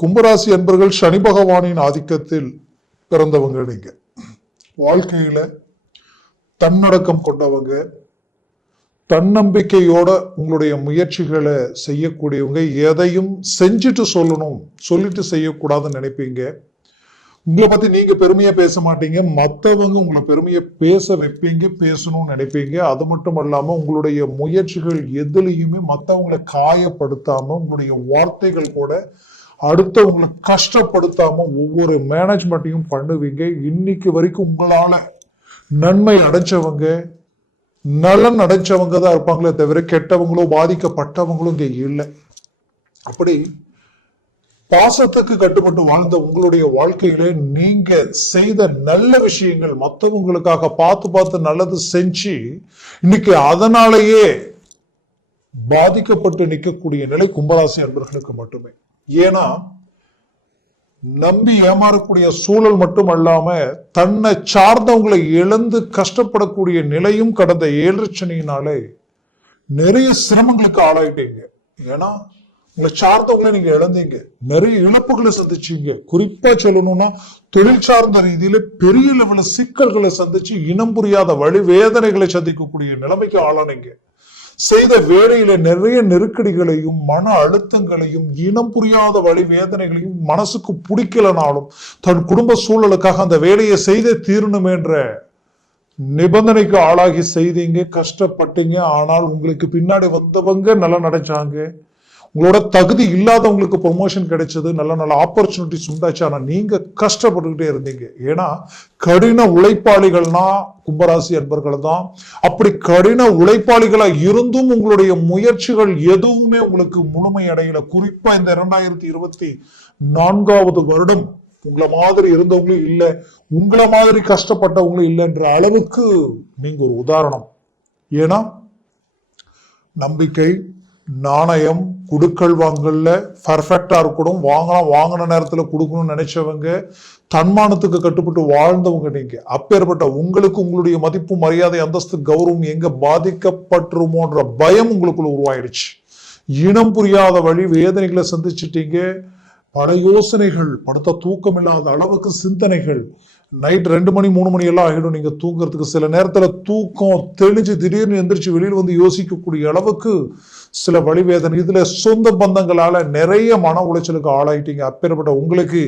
கும்பராசி அன்பர்கள் சனி பகவானின் ஆதிக்கத்தில் பிறந்தவங்க நீங்க வாழ்க்கையில தன்னடக்கம் கொண்டவங்க தன்னம்பிக்கையோட உங்களுடைய முயற்சிகளை செய்யக்கூடியவங்க எதையும் செஞ்சுட்டு சொல்லணும் சொல்லிட்டு செய்யக்கூடாதுன்னு நினைப்பீங்க உங்களை பத்தி நீங்க பெருமையா பேச மாட்டீங்க மற்றவங்க உங்களை பெருமையை பேச வைப்பீங்க பேசணும்னு நினைப்பீங்க அது மட்டும் இல்லாம உங்களுடைய முயற்சிகள் எதுலையுமே மற்றவங்களை காயப்படுத்தாம உங்களுடைய வார்த்தைகள் கூட அடுத்தவங்களை கஷ்டப்படுத்தாம ஒவ்வொரு மேனேஜ்மெண்ட்டையும் பண்ணுவீங்க இன்னைக்கு வரைக்கும் உங்களால நன்மை அடைஞ்சவங்க நலன் அடைஞ்சவங்க தான் இருப்பாங்களே தவிர கெட்டவங்களோ பாதிக்கப்பட்டவங்களும் இங்கே இல்லை அப்படி பாசத்துக்கு கட்டுப்பட்டு வாழ்ந்த உங்களுடைய வாழ்க்கையில நீங்க செய்த நல்ல விஷயங்கள் மற்றவங்களுக்காக பார்த்து பார்த்து நல்லது செஞ்சு இன்னைக்கு அதனாலேயே பாதிக்கப்பட்டு நிற்கக்கூடிய நிலை கும்பராசி அன்பர்களுக்கு மட்டுமே ஏன்னா நம்பி ஏமாறக்கூடிய சூழல் மட்டும் அல்லாம தன்னை சார்ந்தவங்களை இழந்து கஷ்டப்படக்கூடிய நிலையும் கடந்த ஏழரட்சணியினாலே நிறைய சிரமங்களுக்கு ஆளாயிட்டீங்க ஏன்னா உங்களை சார்ந்தவங்களை நீங்க இழந்தீங்க நிறைய இழப்புகளை சந்திச்சீங்க குறிப்பா சொல்லணும்னா தொழில் சார்ந்த ரீதியில பெரிய லெவல சிக்கல்களை சந்திச்சு இனம் புரியாத வழி வேதனைகளை சந்திக்கக்கூடிய நிலைமைக்கு ஆளானீங்க செய்த வேலையில நிறைய நெருக்கடிகளையும் மன அழுத்தங்களையும் இனம் புரியாத வழி வேதனைகளையும் மனசுக்கு பிடிக்கலனாலும் தன் குடும்ப சூழலுக்காக அந்த வேலையை செய்தே தீரணும் என்ற நிபந்தனைக்கு ஆளாகி செய்தீங்க கஷ்டப்பட்டீங்க ஆனால் உங்களுக்கு பின்னாடி வந்தவங்க நல்லா நடைச்சாங்க உங்களோட தகுதி இல்லாதவங்களுக்கு ப்ரொமோஷன் கிடைச்சது நல்ல நல்ல ஆப்பர்ச்சுனிட்டிஸ் உண்டாச்சு ஆனால் நீங்கள் கஷ்டப்பட்டுக்கிட்டே இருந்தீங்க ஏன்னா கடின உழைப்பாளிகள்னா கும்பராசி அன்பர்கள் தான் அப்படி கடின உழைப்பாளிகளாக இருந்தும் உங்களுடைய முயற்சிகள் எதுவுமே உங்களுக்கு முழுமையடையல குறிப்பாக இந்த இரண்டாயிரத்தி இருபத்தி நான்காவது வருடம் உங்களை மாதிரி இருந்தவங்களும் இல்லை உங்களை மாதிரி கஷ்டப்பட்டவங்களும் இல்லைன்ற அளவுக்கு நீங்கள் ஒரு உதாரணம் ஏன்னா நம்பிக்கை நாணயம் குடுக்கல் வாங்கல பர்ஃபெக்டா இருக்கணும் வாங்கலாம் வாங்கின நேரத்தில் கொடுக்கணும்னு நினைச்சவங்க தன்மானத்துக்கு கட்டுப்பட்டு வாழ்ந்தவங்க நீங்கள் அப்பேற்பட்ட உங்களுக்கு உங்களுடைய மதிப்பு மரியாதை அந்தஸ்து கௌரவம் எங்கே பாதிக்கப்பட்டுருமோன்ற பயம் உங்களுக்குள்ள உருவாயிடுச்சு இனம் புரியாத வழி வேதனைகளை சந்திச்சிட்டீங்க பல யோசனைகள் படுத்த தூக்கம் இல்லாத அளவுக்கு சிந்தனைகள் நைட் ரெண்டு மணி மூணு மணி எல்லாம் ஆகிடும் நீங்கள் தூங்குறதுக்கு சில நேரத்தில் தூக்கம் தெளிஞ்சு திடீர்னு எந்திரிச்சு வெளியில் வந்து யோசிக்கக்கூடிய அளவுக்கு சில வழிவேதனை இதில் சொந்த பந்தங்களால் நிறைய மன உளைச்சலுக்கு ஆளாயிட்டீங்க அப்பேற்பட்ட உங்களுக்கு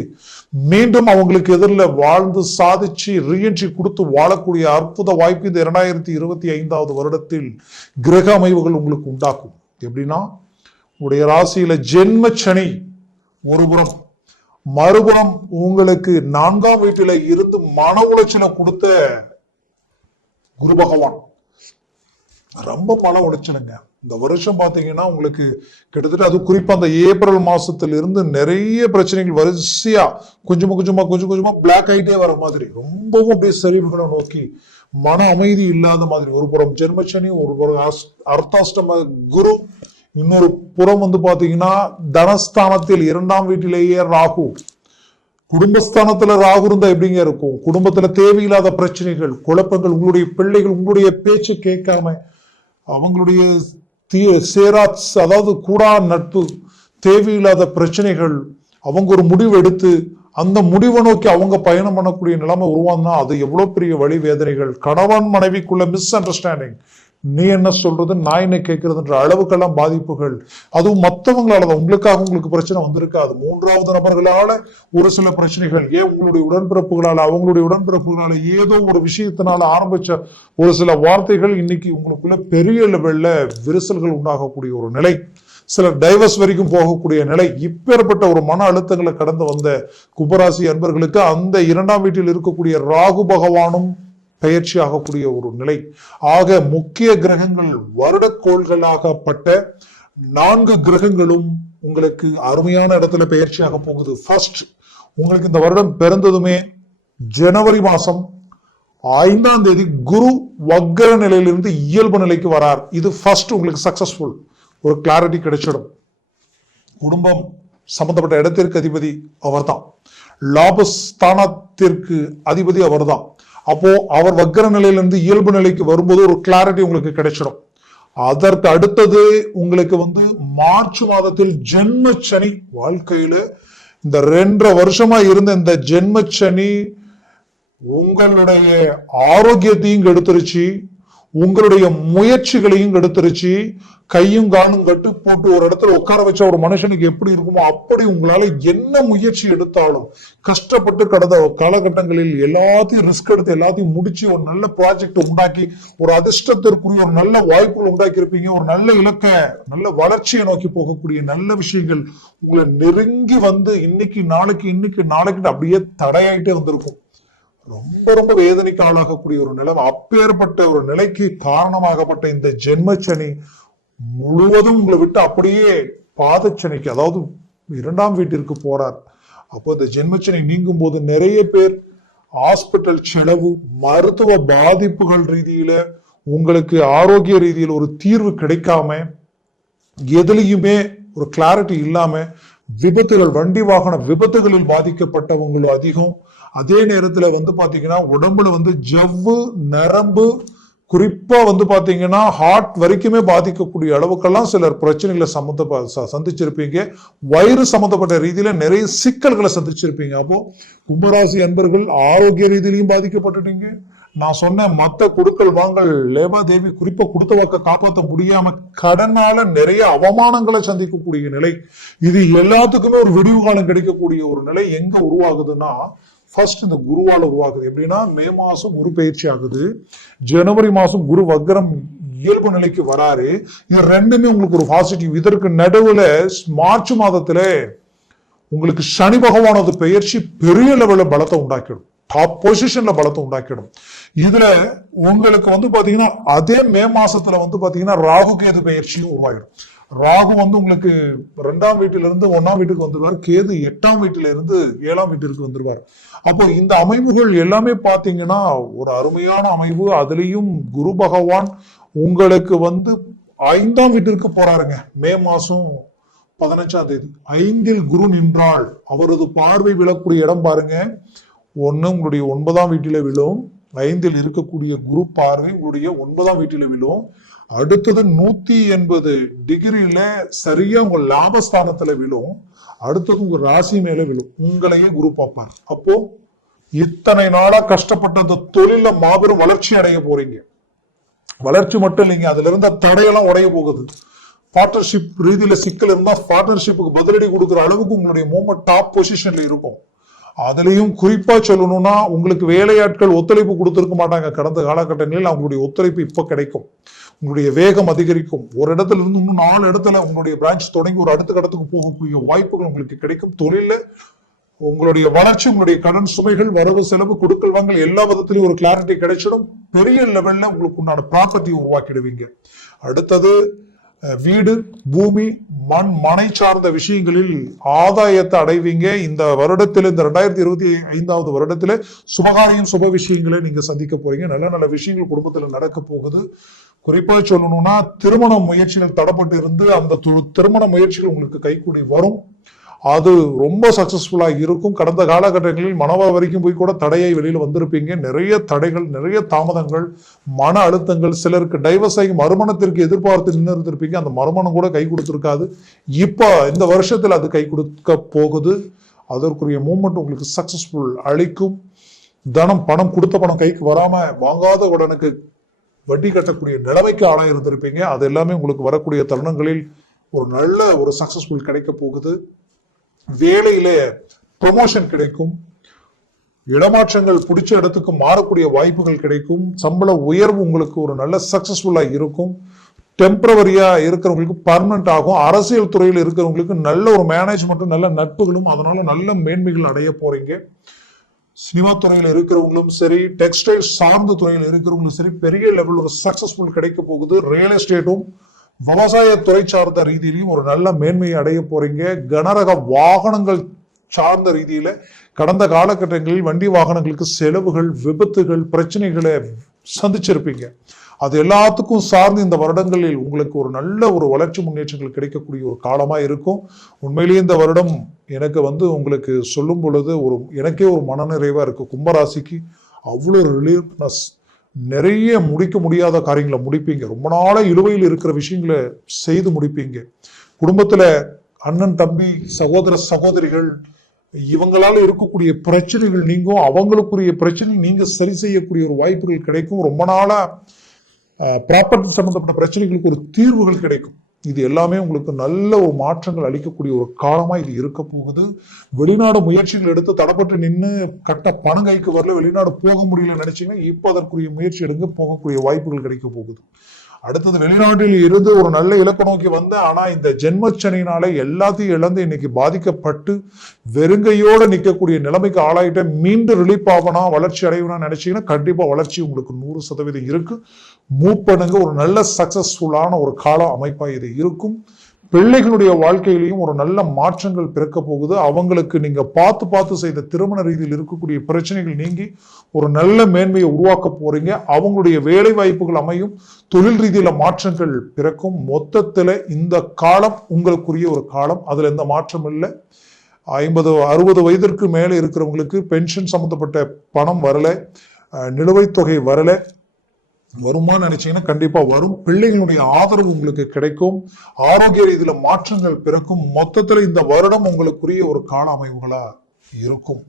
மீண்டும் அவங்களுக்கு எதிரில் வாழ்ந்து சாதிச்சு ரீஎன்ட்ரி கொடுத்து வாழக்கூடிய அற்புத வாய்ப்பு இந்த இரண்டாயிரத்தி இருபத்தி ஐந்தாவது வருடத்தில் கிரக அமைவுகள் உங்களுக்கு உண்டாக்கும் எப்படின்னா உடைய ராசியில் ஜென்ம சனி ஒருபுறம் மறுபுறம் உங்களுக்கு நான்காம் வீட்டில் இருந்து மன உளைச்சலை கொடுத்த குரு பகவான் ரொம்ப மன உளைச்சலுங்க இந்த வருஷம் பார்த்தீங்கன்னா உங்களுக்கு கிட்டத்தட்ட அது குறிப்பாக அந்த ஏப்ரல் மாதத்துலேருந்து நிறைய பிரச்சனைகள் வரிசையாக கொஞ்சமாக கொஞ்சமாக கொஞ்சம் கொஞ்சமாக பிளாக் ஆகிட்டே வர மாதிரி ரொம்பவும் அப்படியே சரிவுகளை நோக்கி மன அமைதி இல்லாத மாதிரி ஒரு புறம் ஜென்மச்சனி ஒரு புறம் அர்த்தாஷ்டம குரு இன்னொரு புறம் வந்து பார்த்தீங்கன்னா தனஸ்தானத்தில் இரண்டாம் வீட்டிலேயே ராகு குடும்பஸ்தானத்துல ராகு இருந்தா எப்படிங்க இருக்கும் குடும்பத்துல தேவையில்லாத பிரச்சனைகள் குழப்பங்கள் உங்களுடைய பிள்ளைகள் உங்களுடைய பேச்சு கேட்காம அவங்களுடைய தீ சேராத் அதாவது கூடா நட்பு தேவையில்லாத பிரச்சனைகள் அவங்க ஒரு முடிவு எடுத்து அந்த முடிவை நோக்கி அவங்க பயணம் பண்ணக்கூடிய நிலைமை உருவாங்கன்னா அது எவ்வளோ பெரிய வழி வேதனைகள் கணவன் மனைவிக்குள்ள மிஸ் அண்டர்ஸ்டாண்டிங் நீ என்ன சொல்றது நான் என்ன கேட்கறதுன்ற அளவுக்கெல்லாம் பாதிப்புகள் அதுவும் மற்றவங்களால தான் உங்களுக்காக உங்களுக்கு பிரச்சனை வந்திருக்காது மூன்றாவது நபர்களால ஒரு சில பிரச்சனைகள் ஏன் உங்களுடைய உடன்பிறப்புகளால அவங்களுடைய உடன்பிறப்புகளால ஏதோ ஒரு விஷயத்தினால ஆரம்பிச்ச ஒரு சில வார்த்தைகள் இன்னைக்கு உங்களுக்குள்ள பெரிய லெவல்ல விரிசல்கள் உண்டாகக்கூடிய ஒரு நிலை சில டைவர்ஸ் வரைக்கும் போகக்கூடிய நிலை இப்பேற்பட்ட ஒரு மன அழுத்தங்களை கடந்து வந்த குபராசி அன்பர்களுக்கு அந்த இரண்டாம் வீட்டில் இருக்கக்கூடிய ராகு பகவானும் பயிற்சியாகக்கூடிய ஒரு நிலை ஆக முக்கிய கிரகங்கள் வருடக்கோள்களாகப்பட்ட நான்கு கிரகங்களும் உங்களுக்கு அருமையான இடத்துல பெயர்ச்சியாக போகுது ஃபர்ஸ்ட் உங்களுக்கு இந்த வருடம் பிறந்ததுமே ஜனவரி மாசம் ஐந்தாம் தேதி குரு வக்கர நிலையிலிருந்து இயல்பு நிலைக்கு வரார் இது ஃபர்ஸ்ட் உங்களுக்கு சக்சஸ்ஃபுல் ஒரு கிளாரிட்டி கிடைச்சிடும் குடும்பம் சம்பந்தப்பட்ட இடத்திற்கு அதிபதி அவர்தான் லாபஸ்தானத்திற்கு அதிபதி அவர்தான் அப்போ அவர் வக்கர நிலையிலிருந்து இயல்பு நிலைக்கு வரும்போது ஒரு கிளாரிட்டி உங்களுக்கு கிடைச்சிடும் அதற்கு அடுத்தது உங்களுக்கு வந்து மார்ச் மாதத்தில் ஜென்ம சனி வாழ்க்கையில இந்த ரெண்டரை வருஷமா இருந்த இந்த ஜென்ம சனி உங்களுடைய ஆரோக்கியத்தையும் கெடுத்துருச்சு உங்களுடைய முயற்சிகளையும் கெடுத்துருச்சு கையும் காணும் கட்டு போட்டு ஒரு இடத்துல உட்கார வச்ச ஒரு மனுஷனுக்கு எப்படி இருக்குமோ அப்படி உங்களால என்ன முயற்சி எடுத்தாலும் கஷ்டப்பட்டு கடந்த காலகட்டங்களில் எல்லாத்தையும் ரிஸ்க் எடுத்து எல்லாத்தையும் முடிச்சு ஒரு நல்ல ப்ராஜெக்ட் உண்டாக்கி ஒரு அதிர்ஷ்டத்திற்குரிய ஒரு நல்ல வாய்ப்புகள் உண்டாக்கி இருப்பீங்க ஒரு நல்ல இலக்க நல்ல வளர்ச்சியை நோக்கி போகக்கூடிய நல்ல விஷயங்கள் உங்களை நெருங்கி வந்து இன்னைக்கு நாளைக்கு இன்னைக்கு நாளைக்கு அப்படியே தடையாயிட்டே வந்திருக்கும் ரொம்ப ரொம்ப வேதனைக்கு ஆளாகக்கூடிய ஒரு நிலை அப்பேற்பட்ட ஒரு நிலைக்கு காரணமாகப்பட்ட இந்த ஜென்மச்சனி முழுவதும் உங்களை விட்டு அப்படியே பாதச்சனைக்கு அதாவது இரண்டாம் வீட்டிற்கு போறார் அப்போ இந்த ஜென்மச்சனை நீங்கும் போது நிறைய பேர் ஹாஸ்பிட்டல் செலவு மருத்துவ பாதிப்புகள் ரீதியில உங்களுக்கு ஆரோக்கிய ரீதியில் ஒரு தீர்வு கிடைக்காம எதுலையுமே ஒரு கிளாரிட்டி இல்லாம விபத்துகள் வண்டி வாகன விபத்துகளில் பாதிக்கப்பட்டவங்களும் அதிகம் அதே நேரத்தில் வந்து பார்த்தீங்கன்னா உடம்புல வந்து ஜவ்வு நரம்பு குறிப்பாக வந்து பார்த்தீங்கன்னா ஹார்ட் வரைக்குமே பாதிக்கக்கூடிய அளவுக்கெல்லாம் சிலர் பிரச்சனைகளை சம்மந்த சந்திச்சிருப்பீங்க வயிறு சம்மந்தப்பட்ட ரீதியில் நிறைய சிக்கல்களை சந்திச்சிருப்பீங்க அப்போது கும்பராசி அன்பர்கள் ஆரோக்கிய ரீதியிலையும் பாதிக்கப்பட்டுட்டீங்க நான் சொன்ன மற்ற குடுக்கல் வாங்கல் தேவி குறிப்பாக கொடுத்த வாக்க காப்பாற்ற முடியாம கடனால நிறைய அவமானங்களை சந்திக்கக்கூடிய நிலை இது எல்லாத்துக்குமே ஒரு விடிவு காலம் கிடைக்கக்கூடிய ஒரு நிலை எங்க உருவாகுதுன்னா ஃபர்ஸ்ட் இந்த குருவால் உருவாகுது எப்படின்னா மே மாதம் குரு பயிற்சி ஆகுது ஜனவரி மாதம் குரு வக்ரம் இயல்பு நிலைக்கு வராரு இது ரெண்டுமே உங்களுக்கு ஒரு பாசிட்டிவ் இதற்கு நடுவில் மார்ச் மாதத்துல உங்களுக்கு சனி பகவானது பயிற்சி பெரிய லெவலில் பலத்தை உண்டாக்கிடும் டாப் பொசிஷன்ல பலத்தை உண்டாக்கிடும் இதுல உங்களுக்கு வந்து பாத்தீங்கன்னா அதே மே மாசத்துல வந்து பாத்தீங்கன்னா ராகு கேது பயிற்சியும் உருவாகிடும் ராகு வந்து உங்களுக்கு ரெண்டாம் வீட்டிலிருந்து ஒன்னாம் வீட்டுக்கு வந்துடுவார் கேது எட்டாம் வீட்டிலிருந்து ஏழாம் வீட்டிற்கு வந்துடுவார் அப்போ இந்த அமைப்புகள் எல்லாமே பார்த்தீங்கன்னா ஒரு அருமையான அமைவு அதுலேயும் குரு பகவான் உங்களுக்கு வந்து ஐந்தாம் வீட்டிற்கு போறாருங்க மே மாசம் பதினஞ்சாம் தேதி ஐந்தில் குரு நின்றால் அவரது பார்வை விழக்கூடிய இடம் பாருங்க ஒன்று உங்களுடைய ஒன்பதாம் வீட்டில விழும் ஐந்தில் இருக்கக்கூடிய குரு பார்வை உங்களுடைய ஒன்பதாம் வீட்டில விழும் அடுத்தது நூத்தி எண்பது டிகிரியில சரியா உங்க லாபஸ்தானத்துல விழும் அடுத்தது உங்க ராசி மேல விழும் உங்களையே குரு பார்ப்பார் அப்போ இத்தனை நாளா கஷ்டப்பட்ட அந்த தொழில மாபெரும் வளர்ச்சி அடைய போறீங்க வளர்ச்சி மட்டும் இல்லைங்க அதுல இருந்த தடையெல்லாம் உடைய போகுது பார்ட்னர்ஷிப் ரீதியில சிக்கல் இருந்தா பார்ட்னர்ஷிப்புக்கு பதிலடி கொடுக்குற அளவுக்கு உங்களுடைய மூமெண்ட் டாப் பொசிஷன்ல இருக்கும் அதுலேயும் குறிப்பாக சொல்லணும்னா உங்களுக்கு வேலையாட்கள் ஒத்துழைப்பு கொடுத்துருக்க மாட்டாங்க கடந்த காலகட்டங்களில் அவங்களுடைய ஒத்துழைப்பு இப்போ கிடைக்கும் உங்களுடைய வேகம் அதிகரிக்கும் ஒரு இடத்துல இருந்து இன்னும் நாலு இடத்துல உங்களுடைய பிரான்ச் தொடங்கி ஒரு அடுத்த கடத்துக்கு போகக்கூடிய வாய்ப்புகள் உங்களுக்கு கிடைக்கும் தொழில உங்களுடைய வளர்ச்சி உங்களுடைய கடன் சுமைகள் வரவு செலவு கொடுக்கல் வாங்கல் எல்லா விதத்திலையும் ஒரு கிளாரிட்டி கிடைச்சிடும் பெரிய லெவல்ல உங்களுக்கு உண்டான ப்ராப்பர்ட்டி உருவாக்கிடுவீங்க அடுத்தது வீடு பூமி மண் மனை சார்ந்த விஷயங்களில் ஆதாயத்தை அடைவீங்க இந்த வருடத்தில் இந்த ரெண்டாயிரத்தி இருபத்தி ஐந்தாவது வருடத்தில் சுபகாரியம் சுப விஷயங்களை நீங்க சந்திக்க போறீங்க நல்ல நல்ல விஷயங்கள் குடும்பத்தில் நடக்க போகுது குறிப்பாக சொல்லணும்னா திருமண முயற்சிகள் தடப்பட்டு இருந்து அந்த திருமண முயற்சிகள் உங்களுக்கு கைக்கூடி வரும் அது ரொம்ப சக்சஸ்ஃபுல்லாக இருக்கும் கடந்த காலகட்டங்களில் மனவா வரைக்கும் போய் கூட தடையை வெளியில் வந்திருப்பீங்க நிறைய தடைகள் நிறைய தாமதங்கள் மன அழுத்தங்கள் சிலருக்கு டைவர்ஸ் ஆகி மறுமணத்திற்கு எதிர்பார்த்து நின்று அந்த மறுமணம் கூட கை கொடுத்துருக்காது இப்போ இந்த வருஷத்தில் அது கை கொடுக்க போகுது அதற்குரிய மூமெண்ட் உங்களுக்கு சக்சஸ்ஃபுல் அளிக்கும் தனம் பணம் கொடுத்த பணம் கைக்கு வராமல் வாங்காத உடனுக்கு வட்டி கட்டக்கூடிய நிலைமைக்கு ஆளாக இருந்திருப்பீங்க அது எல்லாமே உங்களுக்கு வரக்கூடிய தருணங்களில் ஒரு நல்ல ஒரு சக்சஸ்ஃபுல் கிடைக்க போகுது வேலையில ப்ரொமோஷன் கிடைக்கும் இடமாற்றங்கள் பிடிச்ச இடத்துக்கு மாறக்கூடிய வாய்ப்புகள் கிடைக்கும் சம்பள உயர்வு உங்களுக்கு ஒரு நல்ல சக்சஸ்ஃபுல்லாக இருக்கும் டெம்பரவரியாக இருக்கிறவங்களுக்கு பர்மனெண்ட் ஆகும் அரசியல் துறையில் இருக்கிறவங்களுக்கு நல்ல ஒரு மேனேஜ்மெண்ட்டும் நல்ல நட்புகளும் அதனால நல்ல மேன்மைகள் அடைய போறீங்க சினிமா துறையில் இருக்கிறவங்களும் சரி டெக்ஸ்டைல் சார்ந்த துறையில் இருக்கிறவங்களும் சரி பெரிய லெவலில் ஒரு சக்சஸ்ஃபுல் கிடைக்க போகுது ரியல் எஸ்டேட்டும் விவசாய துறை சார்ந்த ரீதியிலையும் ஒரு நல்ல மேன்மையை அடைய போறீங்க கனரக வாகனங்கள் சார்ந்த ரீதியில கடந்த காலகட்டங்களில் வண்டி வாகனங்களுக்கு செலவுகள் விபத்துகள் பிரச்சனைகளை சந்திச்சிருப்பீங்க அது எல்லாத்துக்கும் சார்ந்து இந்த வருடங்களில் உங்களுக்கு ஒரு நல்ல ஒரு வளர்ச்சி முன்னேற்றங்கள் கிடைக்கக்கூடிய ஒரு காலமாக இருக்கும் உண்மையிலேயே இந்த வருடம் எனக்கு வந்து உங்களுக்கு சொல்லும் பொழுது ஒரு எனக்கே ஒரு மனநிறைவாக இருக்குது கும்பராசிக்கு அவ்வளோ ரிலீஃப்னஸ் நிறைய முடிக்க முடியாத காரியங்களை முடிப்பீங்க ரொம்ப நாளாக இழுவையில் இருக்கிற விஷயங்களை செய்து முடிப்பீங்க குடும்பத்தில் அண்ணன் தம்பி சகோதர சகோதரிகள் இவங்களால் இருக்கக்கூடிய பிரச்சனைகள் நீங்கும் அவங்களுக்குரிய பிரச்சனை நீங்கள் சரி செய்யக்கூடிய ஒரு வாய்ப்புகள் கிடைக்கும் ரொம்ப நாளாக ப்ராப்பர்ட்டி சம்மந்தப்பட்ட பிரச்சனைகளுக்கு ஒரு தீர்வுகள் கிடைக்கும் இது எல்லாமே உங்களுக்கு நல்ல ஒரு மாற்றங்கள் அளிக்கக்கூடிய ஒரு காலமாக இது இருக்க போகுது வெளிநாடு முயற்சிகள் எடுத்து தடப்பட்டு நின்று கட்ட பணம் கைக்கு வரல வெளிநாடு போக முடியல நினைச்சீங்கன்னா இப்போ அதற்குரிய முயற்சி எடுங்க போகக்கூடிய வாய்ப்புகள் கிடைக்க போகுது அடுத்தது வெளிநாட்டில் இருந்து ஒரு நல்ல இலக்கு நோக்கி வந்தேன் ஆனா இந்த ஜென்மச்சனினால எல்லாத்தையும் இழந்து இன்னைக்கு பாதிக்கப்பட்டு வெறுங்கையோட நிற்கக்கூடிய நிலைமைக்கு ஆளாயிட்ட மீண்டும் ரிலீஃப் ஆகணும் வளர்ச்சி அடையணும்னு நினைச்சீங்கன்னா கண்டிப்பா வளர்ச்சி உங்களுக்கு நூறு சதவீதம் இருக்கு மூப்பனுங்க ஒரு நல்ல சக்சஸ்ஃபுல்லான ஒரு கால அமைப்பா இது இருக்கும் பிள்ளைகளுடைய வாழ்க்கையிலையும் ஒரு நல்ல மாற்றங்கள் பிறக்க போகுது அவங்களுக்கு நீங்க பார்த்து பார்த்து செய்த திருமண ரீதியில் இருக்கக்கூடிய பிரச்சனைகள் நீங்கி ஒரு நல்ல மேன்மையை உருவாக்க போறீங்க அவங்களுடைய வேலை வாய்ப்புகள் அமையும் தொழில் ரீதியில மாற்றங்கள் பிறக்கும் மொத்தத்துல இந்த காலம் உங்களுக்குரிய ஒரு காலம் அதுல எந்த மாற்றம் இல்லை ஐம்பது அறுபது வயதிற்கு மேலே இருக்கிறவங்களுக்கு பென்ஷன் சம்மந்தப்பட்ட பணம் வரல நிலுவைத் தொகை வரல வருமானு நினைச்சீங்கன்னா கண்டிப்பா வரும் பிள்ளைகளுடைய ஆதரவு உங்களுக்கு கிடைக்கும் ஆரோக்கிய ரீதியில மாற்றங்கள் பிறக்கும் மொத்தத்துல இந்த வருடம் உங்களுக்குரிய ஒரு கால அமைவுகளா இருக்கும்